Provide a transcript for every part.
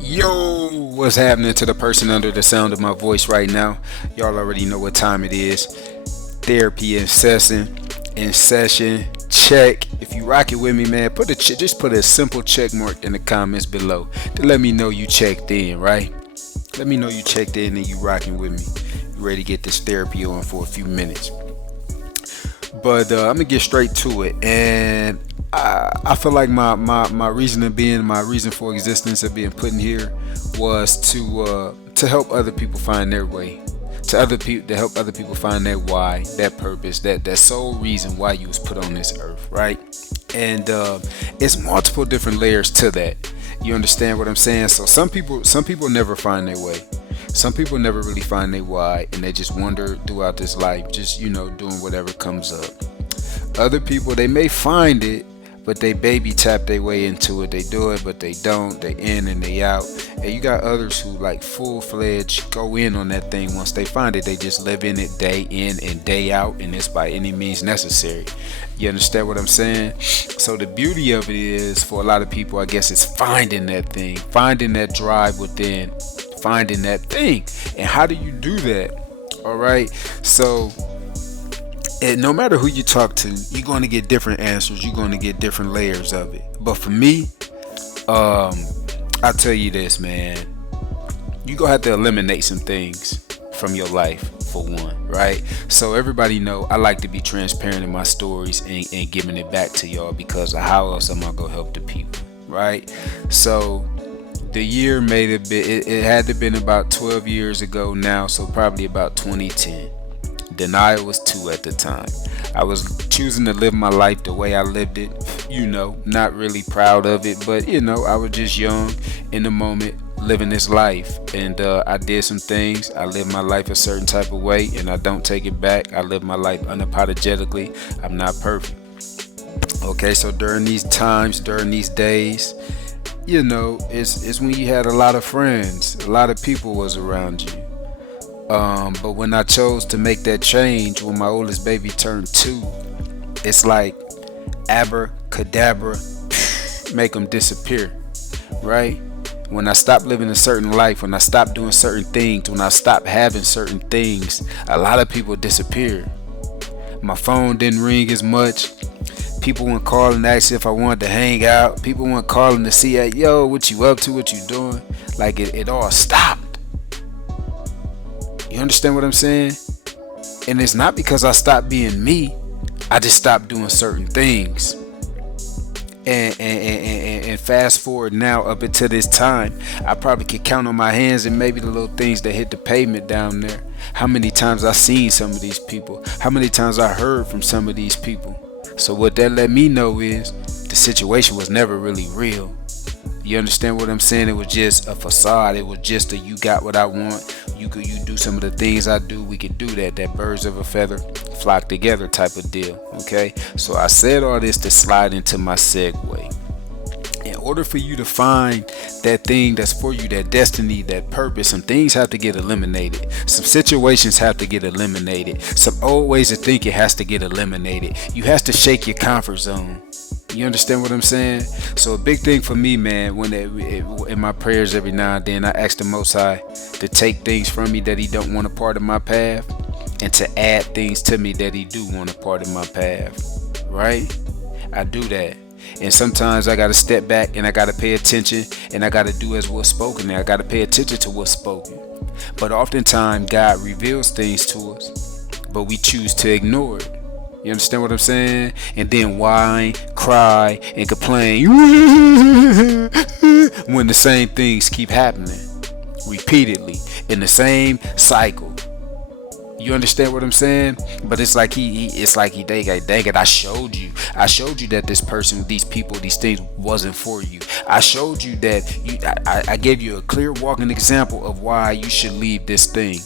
Yo, what's happening to the person under the sound of my voice right now? Y'all already know what time it is. Therapy in session. Check. If you rock it with me, man, just put a simple check mark in the comments below to let me know you checked in, right? Let me know you checked in and you rocking with me. You ready to get this therapy on for a few minutes. But I'm gonna get straight to it, and I feel like my reason of being, my reason for existence of being put in here was to help other people find their way, to help other people find their why, that purpose, that sole reason why you was put on this earth, right? And it's multiple different layers to that. You understand what I'm saying? So some people never find their way. Some people never really find their why, and they just wander throughout this life, just doing whatever comes up. Other people, they may find it, but they baby tap their way into it. They do it, but they don't. They in and they out. And you got others who like full fledged go in on that thing. Once they find it, they just live in it day in and day out, and it's by any means necessary. You understand what I'm saying? So the beauty of it is, for a lot of people, I guess, it's finding that thing, finding that drive within, finding that thing. And how do you do that? All right. So, and no matter who you talk to, you're going to get different answers. You're going to get different layers of it. But for me, I'll tell you this, man. You're going to have to eliminate some things from your life, for one, right? So everybody know I like to be transparent in my stories and giving it back to y'all, because how else am I going to help the people, right? So the year made a bit, it had to been about 12 years ago now, so probably about 2010. Denial was 2 at the time. I was choosing to live my life the way I lived it, not really proud of it, but I was just young in the moment, living this life. And I did some things. I lived my life a certain type of way, and I don't take it back. I live my life unapologetically. I'm not perfect. Okay, so during these times, during these days, it's when you had a lot of friends, a lot of people was around you. But when I chose to make that change, when my oldest baby turned 2, it's like abracadabra, make them disappear, right? When I stopped living a certain life, when I stopped doing certain things, when I stopped having certain things, a lot of people disappeared. My phone didn't ring as much. People weren't calling to ask if I wanted to hang out. People weren't calling to see, hey, yo, what you up to, what you doing. Like it all stopped. You understand what I'm saying? And it's not because I stopped being me. I just stopped doing certain things. And fast forward now up until this time, I probably could count on my hands and maybe the little things that hit the pavement down there. How many times I seen some of these people. How many times I heard from some of these people. So what that let me know is the situation was never really real. You understand what I'm saying? It was just a facade. It was just a you got what I want. You do some of the things I do. We could do that. That birds of a feather flock together type of deal. Okay. So I said all this to slide into my segue. In order for you to find that thing that's for you, that destiny, that purpose, some things have to get eliminated. Some situations have to get eliminated. Some old ways of thinking has to get eliminated. You have to shake your comfort zone. You understand what I'm saying? So a big thing for me, man, when in my prayers every now and then, I ask the Most High to take things from me that He don't want a part of my path, and to add things to me that He do want a part of my path. Right? I do that. And sometimes I gotta step back and I gotta pay attention, and I gotta do as what's spoken. And I gotta pay attention to what's spoken. But oftentimes God reveals things to us, but we choose to ignore it. You understand what I'm saying? And then whine, cry, and complain when the same things keep happening repeatedly in the same cycle. You understand what I'm saying? But it's like he dang it, I showed you that this person, these people, these things wasn't for you. I showed you that I gave you a clear walking example of why you should leave this thing,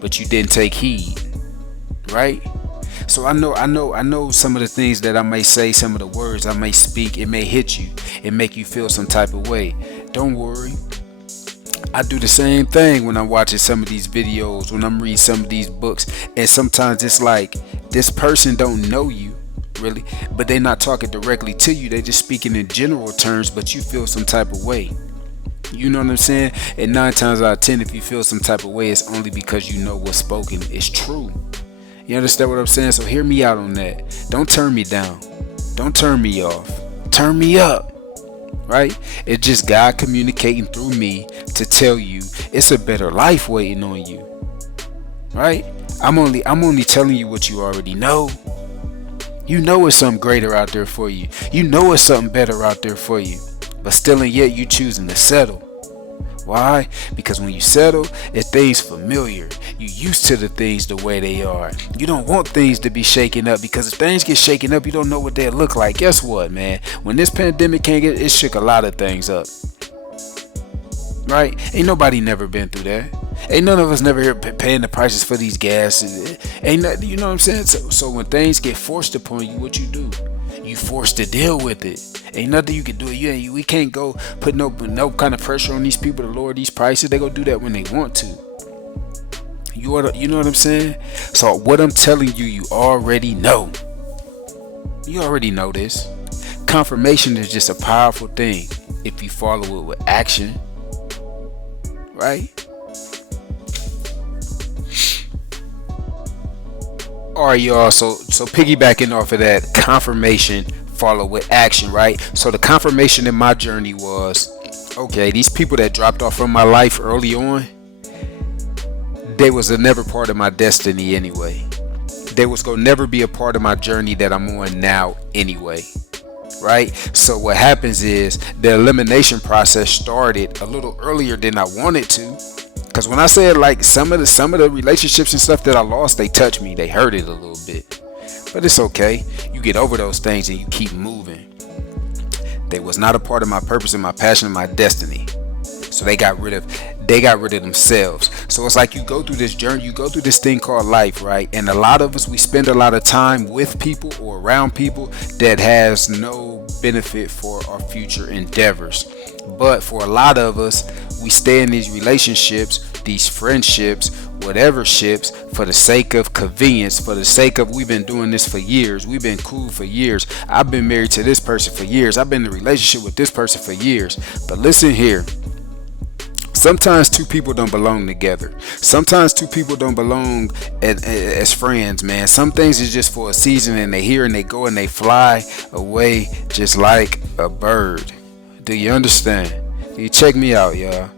but you didn't take heed, right? So I know some of the things that I may say, some of the words I may speak, it may hit you, it make you feel some type of way. Don't worry. I do the same thing when I'm watching some of these videos, when I'm reading some of these books, and sometimes it's like this person don't know you really, but they're not talking directly to you. They're just speaking in general terms, but you feel some type of way. You know what I'm saying? And 9 times out of 10, if you feel some type of way, it's only because you know what's spoken is true. You understand what I'm saying? So hear me out on that. Don't turn me down. Don't turn me off. Turn me up. Right? It's just God communicating through me to tell you it's a better life waiting on you. Right? I'm only telling you what you already know. You know it's something greater out there for you. You know it's something better out there for you. But still and yet you choosing to settle. Why? Because when you settle, if things familiar, you used to the things the way they are. You don't want things to be shaken up, because if things get shaken up, you don't know what they look like. Guess what, man? When this pandemic came, it shook a lot of things up. Right? Ain't nobody never been through that. Ain't none of us never here paying the prices for these gas. Ain't nothing, you know what I'm saying? So when things get forced upon you, what you do? You forced to deal with it. Ain't nothing you can do. We can't go put no kind of pressure on these people to lower these prices. They gonna do that when they want to. You know what I'm saying? So what I'm telling you, you already know. You already know this. Confirmation is just a powerful thing if you follow it with action. Right? Alright, y'all, so piggybacking off of that, confirmation follow with action, right? So the confirmation in my journey was, okay, these people that dropped off from my life early on, they was never part of my destiny anyway. They was gonna never be a part of my journey that I'm on now anyway, right? So what happens is the elimination process started a little earlier than I wanted to. Because when I said, like, some of the relationships and stuff that I lost, they touched me, they hurt it a little bit, but it's okay. You get over those things and you keep moving. They was not a part of my purpose and my passion and my destiny, so they got rid of themselves. So it's like you go through this journey, you go through this thing called life, right? And a lot of us, we spend a lot of time with people or around people that has no benefit for our future endeavors. But for a lot of us, we stay in these relationships, these friendships, whatever ships, for the sake of convenience, for the sake of we've been doing this for years, we've been cool for years, I've been married to this person for years, I've been in a relationship with this person for years. But listen here, sometimes two people don't belong together. Sometimes two people don't belong as friends, man. Some things is just for a season, and they here and they go and they fly away just like a bird. Do you understand? You check me out, y'all.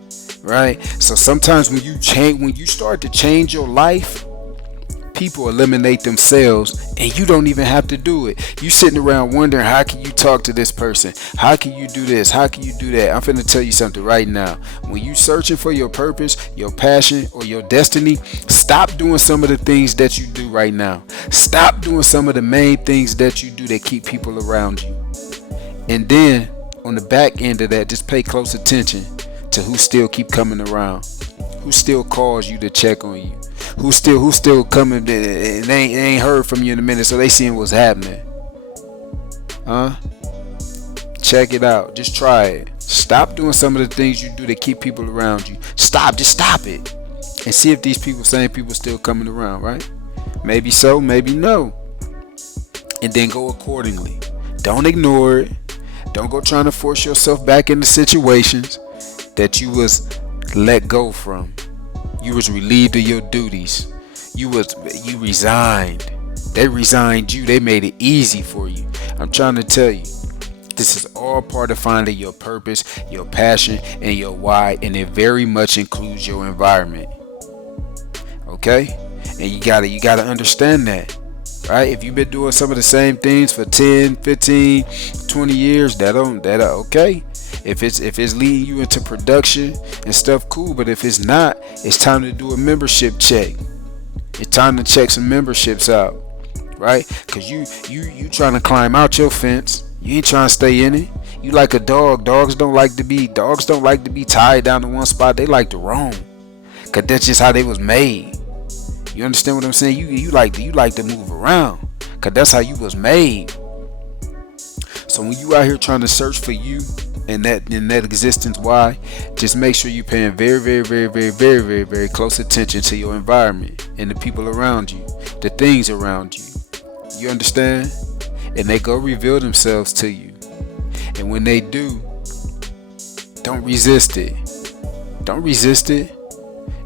Right? So sometimes when you start to change your life, people eliminate themselves, and you don't even have to do it. You sitting around wondering, how can you talk to this person? How can you do this? How can you do that? I'm finna tell you something right now. When you searching for your purpose, your passion, or your destiny, stop doing some of the things that you do right now. Stop doing some of the main things that you do that keep people around you. And then on the back end of that, just pay close attention to who still keep coming around, who still calls you to check on you, who still coming, and they ain't heard from you in a minute, so they seeing what's happening. Check it out. Just try it. Stop doing some of the things you do that keep people around you. Just stop it, and see if these same people still coming around, right? Maybe so, maybe no, and then go accordingly. Don't ignore it. Don't go trying to force yourself back into situations that you was let go from. You was relieved of your duties. You resigned. They resigned you. They made it easy for you. I'm trying to tell you, this is all part of finding your purpose, your passion, and your why, and it very much includes your environment. Okay? And you gotta understand that. Right? If you've been doing some of the same things for 10, 15, 20 years, that okay. If it's leading you into production and stuff, cool. But if it's not, it's time to do a membership check. It's time to check some memberships out, right? Cause you trying to climb out your fence. You ain't trying to stay in it. You like a dog. Dogs don't like to be tied down to one spot. They like to roam. Cause that's just how they was made. You understand what I'm saying? You like to move around, cause that's how you was made. So when you out here trying to search for you and that existence, why? Just make sure you're paying very, very, very, very, very, very, very close attention to your environment and the people around you, the things around you. You understand? And they go reveal themselves to you. And when they do, don't resist it. Don't resist it.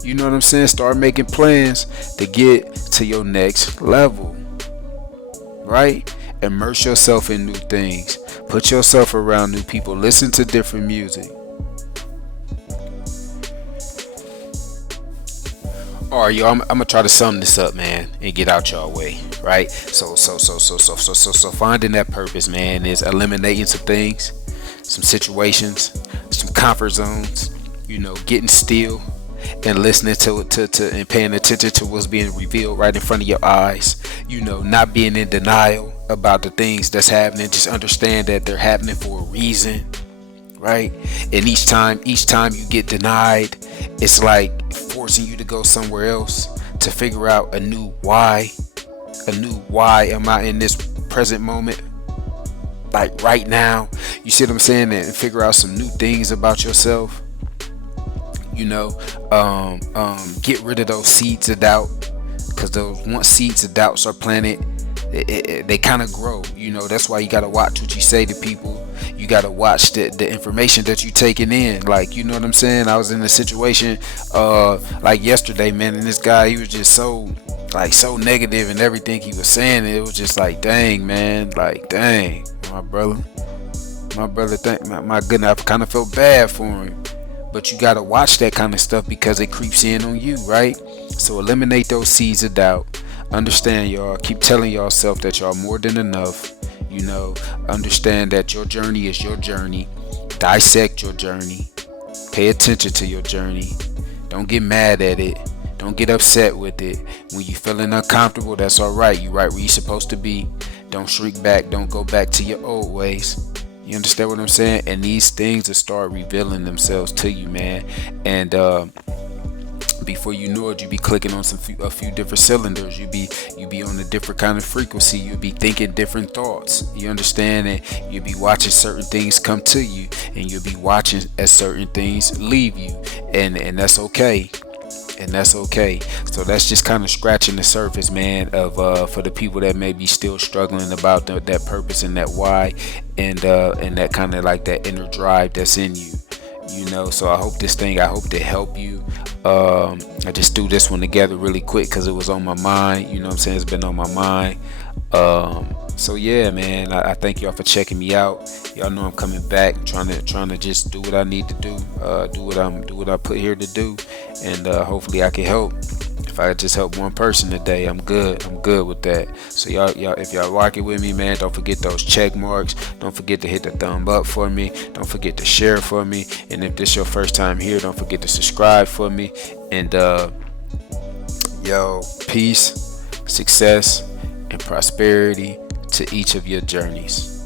You know what I'm saying? Start making plans to get to your next level, right? Immerse yourself in new things. Put yourself around new people. Listen to different music. All right, y'all. I'm gonna try to sum this up, man, and get out y'all way, right? So finding that purpose, man, is eliminating some things, some situations, some comfort zones. Getting still and listening to and paying attention to what's being revealed right in front of your eyes. Not being in denial about the things that's happening. Just understand that they're happening for a reason, right? And each time you get denied, it's like forcing you to go somewhere else to figure out a new why am I in this present moment, like right now. You see what I'm saying? And figure out some new things about yourself. Get rid of those seeds of doubt, because those once seeds of doubts are planted, they kind of grow. That's why you got to watch what you say to people. You got to watch the information that you taking in. Like, you know what I'm saying? I was in a situation like yesterday, man, and this guy, he was just so negative and everything he was saying. It was just like, dang, man, like, dang, my brother, my goodness, I kind of felt bad for him. But you got to watch that kind of stuff because it creeps in on you, right? So eliminate those seeds of doubt. Understand, y'all. Keep telling yourself that y'all more than enough. Understand that your journey is your journey. Dissect your journey. Pay attention to your journey. Don't get mad at it. Don't get upset with it. When you're feeling uncomfortable, that's all right. You're right where you're supposed to be. Don't shrink back. Don't go back to your old ways. You understand what I'm saying? And these things will start revealing themselves to you, man. And before you know it, you be clicking on a few different cylinders. You be on a different kind of frequency. You be thinking different thoughts. You understand? And you'll be watching certain things come to you, and you'll be watching as certain things leave you, and that's okay. And that's okay. So that's just kind of scratching the surface, man, of for the people that may be still struggling about that purpose and that why, and that kind of like that inner drive that's in you. So I hope to help you. I just threw this one together really quick because it was on my mind. You know what I'm saying? It's been on my mind. So yeah, man, I thank y'all for checking me out. Y'all know I'm coming back, trying to just do what I need to do, do what I put here to do, and hopefully I can help. If I just help one person today, I'm good with that. So y'all, if y'all rocking with me, man, don't forget those check marks. Don't forget to hit the thumb up for me. Don't forget to share for me. And if this your first time here, don't forget to subscribe for me. And peace, success, and prosperity to each of your journeys.